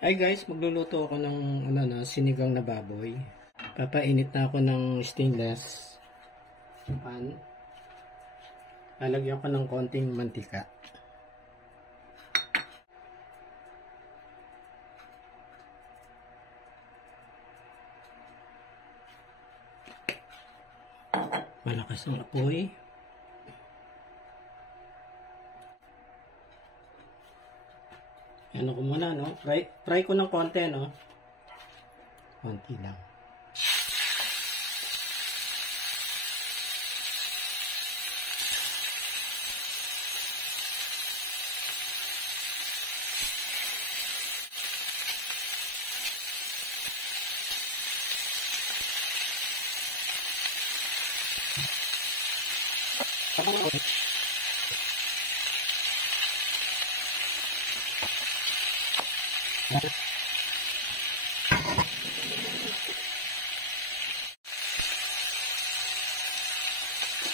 Hi guys, magluluto ako ng sinigang na baboy. Papainit na ako ng stainless pan. Lalagyan ko ng konting mantika. Malakas ang apoy. Ano ko muna, no? Try ko ng konti, no? Konti lang.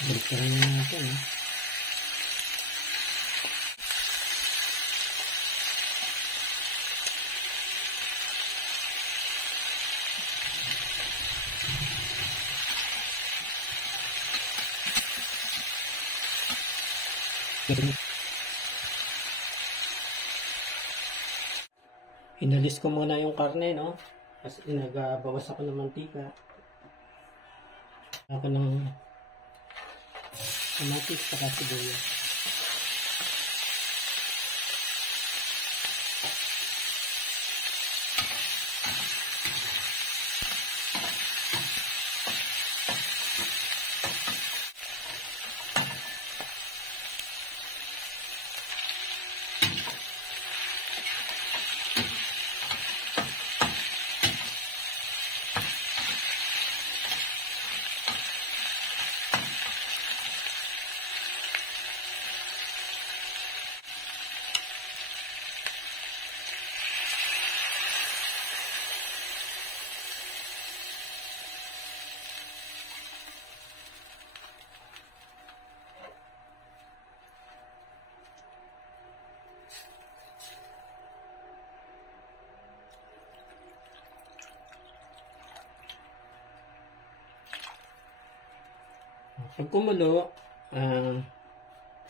Balikan na natin. Inalis ko muna yung karne, no? Kasi nagabawas ako ng mantika. Ako ng kamatis saka sibuyas. Pag kumulo,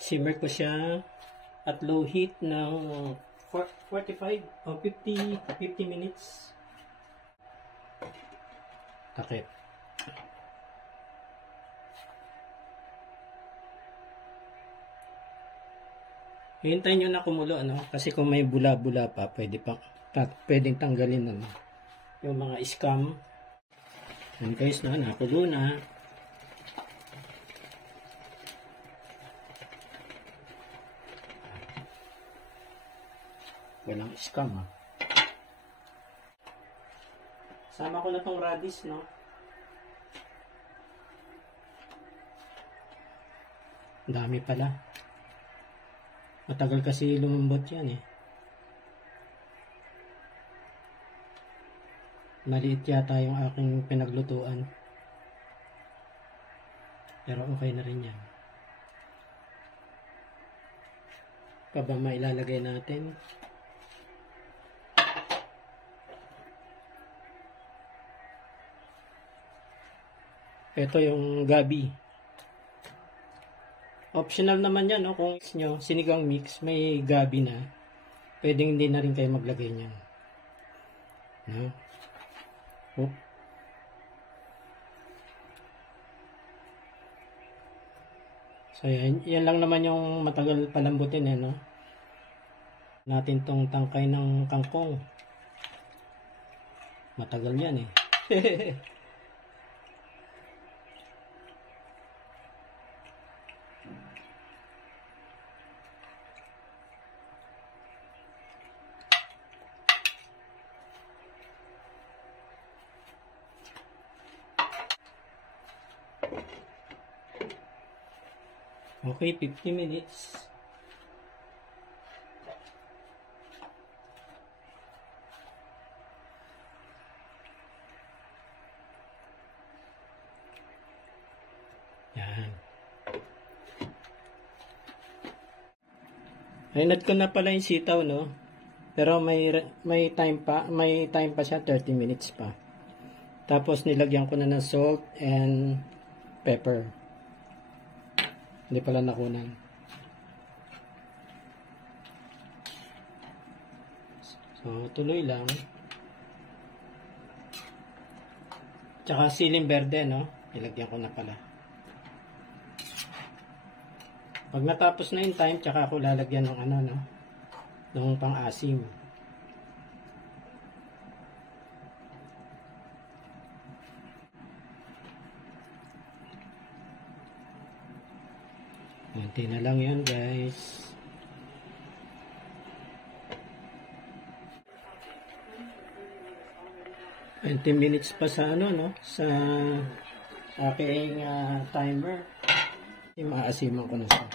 simmer ko siya at low heat ng 45 o 50 minutes. Takip. Hintayin nyo na kumulo, kasi kung may bula-bula pa, pwedeng tanggalin yung mga scum. And guys, nakulo na. Walang scum, ha. Sama ko na tong radish, no? Dami pala. Matagal kasi lumambot yan, eh. Maliit yata yung aking pinaglutuan. Pero okay na rin yan. Pa ba mailalagay natin? Ito yung gabi. Optional naman yan, no? Kung nyo sinigang mix, may gabi na. Pwedeng hindi na rin kayo maglagay niyan. No? Oh. So yan lang naman yung matagal palambutin, no? Natin tong tangkay ng kangkong. Matagal yan, eh. Okay, 50 minutes. Yan. Ay, nat ko na pala yung sitaw, no? Pero may time pa siya, 30 minutes pa. Tapos nilagyan ko na ng salt and pepper. Hindi pala nakunan. So, tuloy lang. Tsaka siling berde, no? Ilagyan ko na pala. Pag natapos na yung time, tsaka ako lalagyan ng ano, no? Ng pang-asim. Kunti na lang yan, guys. $20 minutes pa sa ano, no? Sa aking timer. Maasiman ko na siya.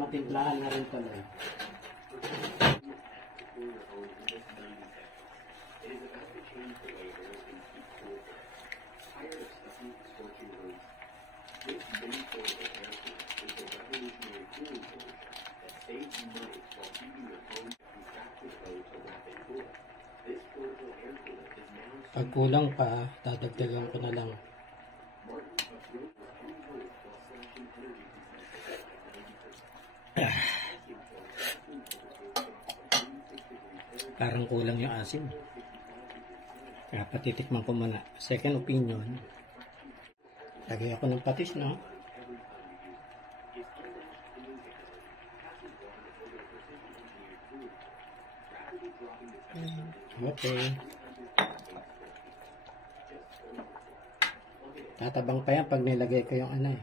Matimplahan na rin pala. Pag kulang pa, dadagdagan ko na lang. Parang kulang yung asin. Kaya patitikman ko muna. Second opinion. Lagay ako ng patis, no? Okay. Tatabang pa yan pag nilagay ko yung ano eh.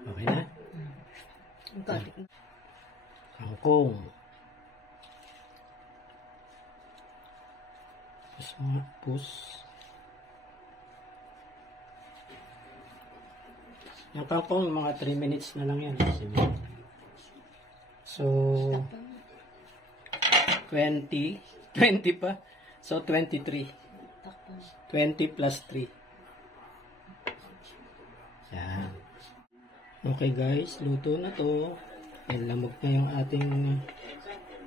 Okay na? Kangkong. Pus. Yung kangkong, mga 3 minutes na lang yan. So, 20 pa. So, 23. 20 plus 3. Yan. Okay guys, luto na to. Yan, lamog na yung ating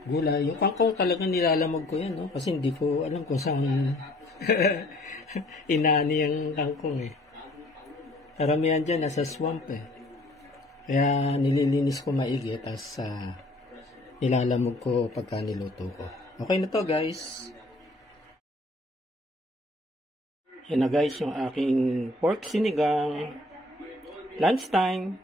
gulay. Yung kangkong talagang nilalamog ko yan, no? Kasi hindi ko alam kung saan inani yung kangkong eh. Karamihan dyan nasa swamp eh. Kaya nililinis ko maigi, tas nilalamog ko pagka niluto ko. Okay na to guys. Yan na guys yung aking pork sinigang. Lunchtime.